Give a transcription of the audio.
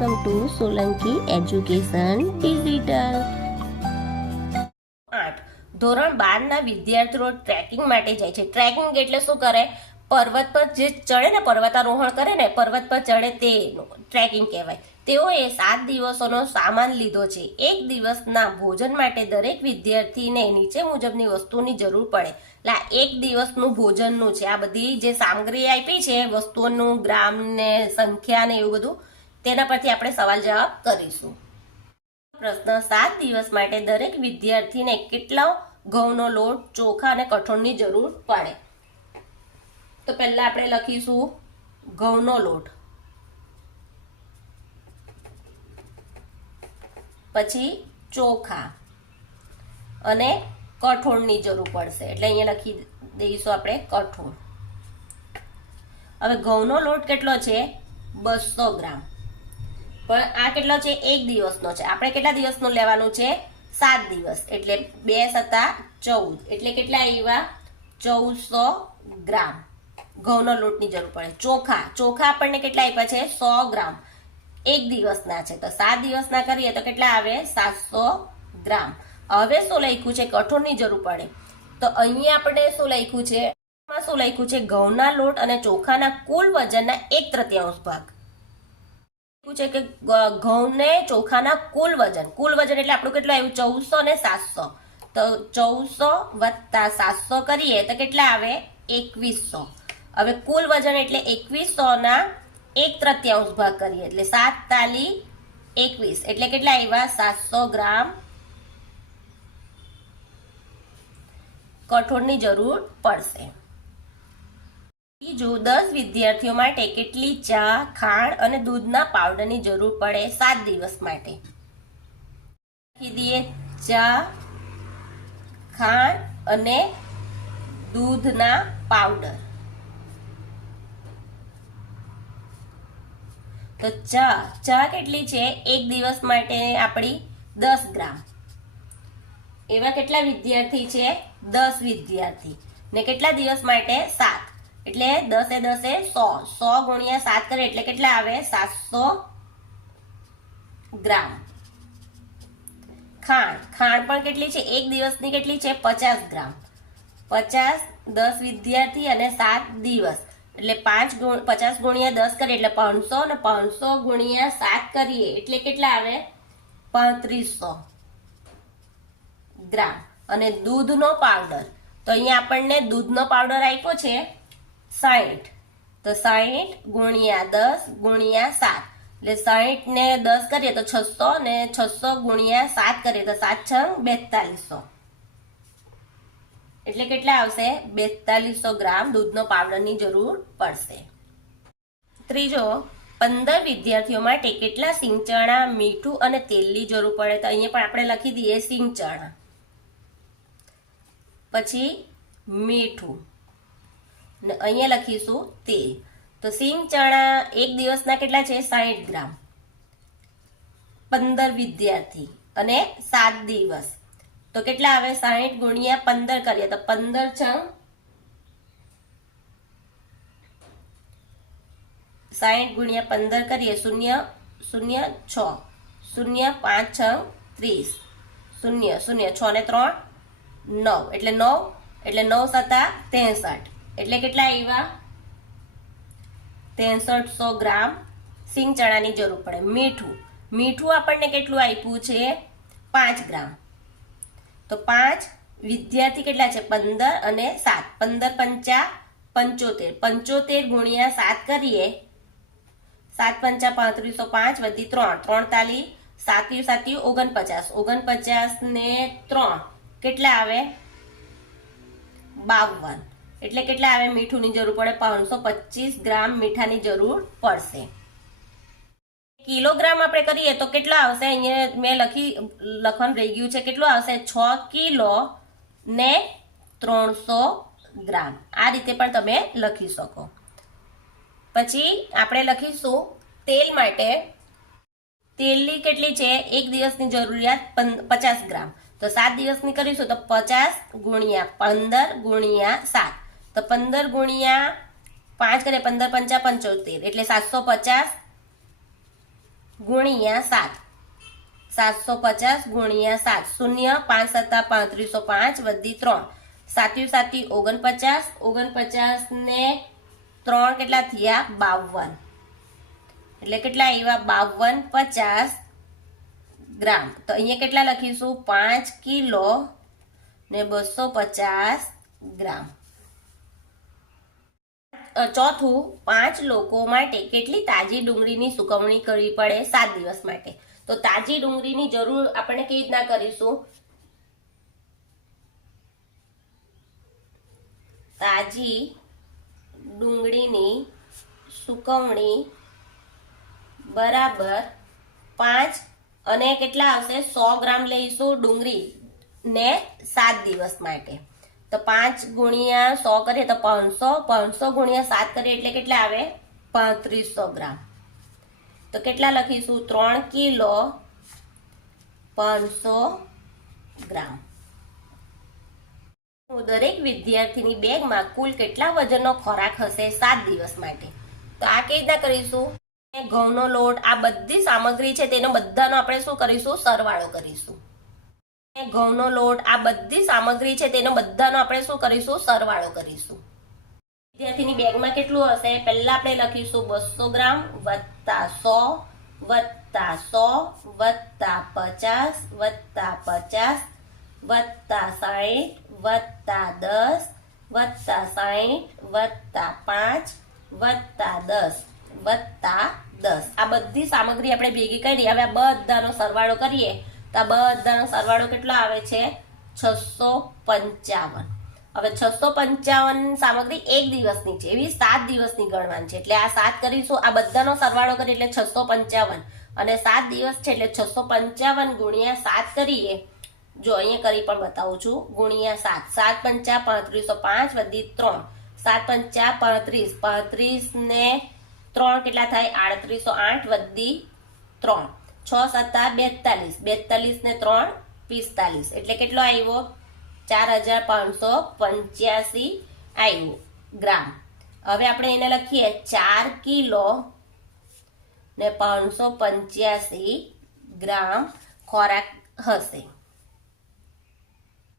Welcome to Solanki education digital. 8 ધોરણ 12 ના વિદ્યાર્થીઓ ટ્રેકિંગ માટે જાય છે. ટ્રેકિંગ એટલે શું કરે? પર્વત પર જે ચડે ને, પર્વતારોહણ કરે ને, પર્વત પર ચડે તે ટ્રેકિંગ કહેવાય. તેઓએ 7 દિવસોનો સામાન લીધો છે. એક દિવસના ભોજન માટે દરેક વિદ્યાર્થીને નીચે મુજબની વસ્તુની જરૂર પડે. એટલે એક દિવસનું ભોજનનું છે. આ બધી જે સામગ્રી આપી છે, વસ્તુઓનું ગ્રામ ને સંખ્યા ને એવું બધું, તેના પરથી આપણે સવાલ જવાબ કરીશું. પ્રશ્ન: 7 દિવસ માટે દરેક વિદ્યાર્થીને કેટલો ઘઉંનો લોટ, ચોખા અને કઠોળની જરૂર પડે? તો પહેલા આપણે લખીશું ઘઉંનો લોટ, પછી ચોખા અને કઠોળની જરૂર પડશે. એટલે અહીંયા લખી દઈશું આપણે કઠોળ. હવે ઘઉંનો લોટ કેટલો છે? 200 ગ્રામ. પણ આ કેટલો છે? એક દિવસનો છે. આપણે કેટલા દિવસનું લેવાનું છે? 7 દિવસ. એટલે 2 × 7 = 14. એટલે કેટલા આવ્યા? 1400 ગ્રામ ઘઉંનો લોટની જરૂર પડે. ચોખા આપણને કેટલા આપ્યા છે? 100 ગ્રામ. એક દિવસના છે, તો 7 દિવસના કરીએ તો કેટલા આવે? 700 ગ્રામ. હવે શું લખ્યું છે? કઠોળની જરૂર પડે. તો અહીંયા આપણે શું લખ્યું છે? શું લખ્યું છે? ઘઉંના લોટ અને ચોખાના કુલ વજનના 1/3 ભાગ. છે કે ઘઉં ને ચોખાના કુલ વજન એટલે આપણું કેટલું આવ્યું? 1400 ને 700. તો 1400 + 700 કરીએ તો કેટલા આવે? 2100. હવે કુલ વજન એટલે 2100 ના 1/3 ભાગ કરીએ એટલે 7 તાલી 21. એટલે કેટલા આવ્યા? 700 ગ્રામ કઠોળની જરૂર પડશે. બીજું, 10 વિદ્યાર્થીઓ માટે કેટલી ચા, ખાંડ અને દૂધના પાવડરની જરૂર પડે 7 દિવસ માટે? લખી દઈએ ચા, ખાંડ અને દૂધના પાવડર. તો ચા કેટલી છે? એક દિવસ માટે આપણી 10 ગ્રામ. એવા કેટલા વિદ્યાર્થી છે? 10 વિદ્યાર્થી. ને કેટલા દિવસ માટે? 7. એટલે 10 × 10 = 100. 100 × 7 કરીએ એટલે કેટલા આવે? 700 ગ્રામ. ખાંડ પણ કેટલી છે? એક દિવસની કેટલી છે? 50 ગ્રામ. 50 10 વિદ્યાર્થી અને 7 દિવસ એટલે 50 × 10 કરીએ એટલે 500 અને 500 × 7 કરીએ એટલે કેટલા આવે? 3500 ગ્રામ. અને દૂધનો પાવડર, તો અહીંયા આપણને દૂધનો પાવડર આપ્યો છે 60. તો 60 × 10 × 7 એટલે 60 ને 10 કરીએ તો 600 ને 600 × 7 કરીએ તો 7×6 = 4200. એટલે કેટલા આવશે? 4200 ગ્રામ દૂધનો પાવડરની જરૂર પડશે. ત્રીજો, 15 વિદ્યાર્થીઓ માટે કેટલા સિંગ ચણા, મીઠું અને તેલની જરૂર પડે? તો અહીંયા પણ આપણે લખી દઈએ સિંગ ચણા, પછી મીઠું ને અહીંયા લખીશું તેલ. તો સિંગ ચણા એક દિવસના કેટલા છે? 60 ગ્રામ. 15 વિદ્યાર્થી અને 7 દિવસ તો કેટલા આવે? 60 × 15 કરીએ તો 15×6 60 × 15 કરીએ 0 0 6 0 5 6 30 0 0 6 ને 3 9 એટલે 9 એટલે 9 × 7 = 63. એટલે કેટલા આવ્યા? 6300 ગ્રામ સિંગ ચણાની જરૂર પડે. મીઠું આપણને કેટલું આપ્યું છે? 5 ગ્રામ. તો 5 વિદ્યાર્થી કેટલા છે? 15 અને 7. 15 × 5 = 75. 75 × 7 કરીએ 7 × 5 = 3505 વધી 3 3 તાલી 7 7 49. 49 ને 3 કેટલા આવે? 52. એટલે કેટલા આવે? મીઠુંની જરૂર પડે 525 ગ્રામ મીઠાની જરૂર પડશે. કિલોગ્રામ આપણે કરીએ તો કેટલો આવશે? અહીંયા મેં લખવાનું રહી ગયું છે. કેટલું આવશે? 6 કિલો ને 300 ગ્રામ. આ રીતે પણ તમે લખી શકો. પછી આપણે લખીશું તેલ માટે. તેલની કેટલી છે? એક દિવસની જરૂરિયાત 50 ગ્રામ. તો 7 દિવસની કરીશું તો 50 × 15 × 7. તો 15 × 5 કરીએ 15 × 5 = 75. એટલે 750 ગુણ્યા 7, 750 ગુણ્યા 7, શૂન્ય 5 સત્તા 3505 વધી 3, 7 7 49, 49 ને 3 કેટલા થયા 52, એટલે કેટલા આવ્યા 5250 ગ્રામ. તો અહીંયા કેટલા લખીશું 5 કિલો ને 250 ગ્રામ. ચોથું, 5 લોકો માટે કેટલી તાજી ડુંગળીની સુકવણી કરવી પડે 7 દિવસ માટે. તો તાજી ડુંગળીની જરૂર આપણે કેવી રીતના કરીશું? તાજી ડુંગળીની સુકવણી બરાબર 5 અને કેટલા આવશે 100 ગ્રામ લઈશું ડુંગળી ને 7 દિવસ માટે. તો 5 ગુણ્યા 100 કરીએ તો 500, 500 ગુણ્યા 7 કરીએ એટલે કેટલા આવે 3500 ગ્રામ. તો કેટલા લખીશું 3 કિલો 500 ગ્રામ. દરેક વિદ્યાર્થીની બેગમાં કુલ કેટલા વજનનો ખોરાક હશે 7 દિવસ માટે? તો આ કેવી રીતના કરીશું? ઘઉંનો લોટ, આ બધી સામગ્રી છે તેનો બધાનો આપણે શું કરીશું? સરવાળો કરીશું. ઘઉંનો લોટ, આ બધી સામગ્રી છે તેનો બધાનો આપણે શું કરીશું? સરવાળો કરીશું. વિદ્યાર્થીની બેગમાં કેટલું હશે? પહેલા આપણે લખીશું 200 ગ્રામ વત્તા 100 વત્તા 100 વત્તા 50 વત્તા 50 વત્તા 60 વત્તા 10 વત્તા 60 વત્તા 5 વત્તા 10 વત્તા 10. આ બધી સામગ્રી આપણે ભેગી કરી. હવે આ બધાનો સરવાળો કરીએ તો આ બધાનો સરવાળો કેટલો આવે છે? 655. હવે 655 સામગ્રી 1 દિવસની છે, એવી 7 દિવસની ગણવાની છે. એટલે આ 7 કરીશું, આ બધાનો સરવાળો કરીએ એટલે 655 અને 7 દિવસ છે એટલે 655 ગુણ્યા 7 કરીએ. જો અહીંયા કરી પણ બતાવું છું. ગુણ્યા 7, 7 5 3505 વધી 3, 7 5 35, 35 ને 3 કેટલા થાય 3808 વધી 3, 6 7 42, 42 ને 3 45, એટલે કેટલો આવ્યો 4585 આવ્યો ગ્રામ. હવે આપણે એને લખીએ 4 કિલો ને 585 ગ્રામ ખોરાક હશે.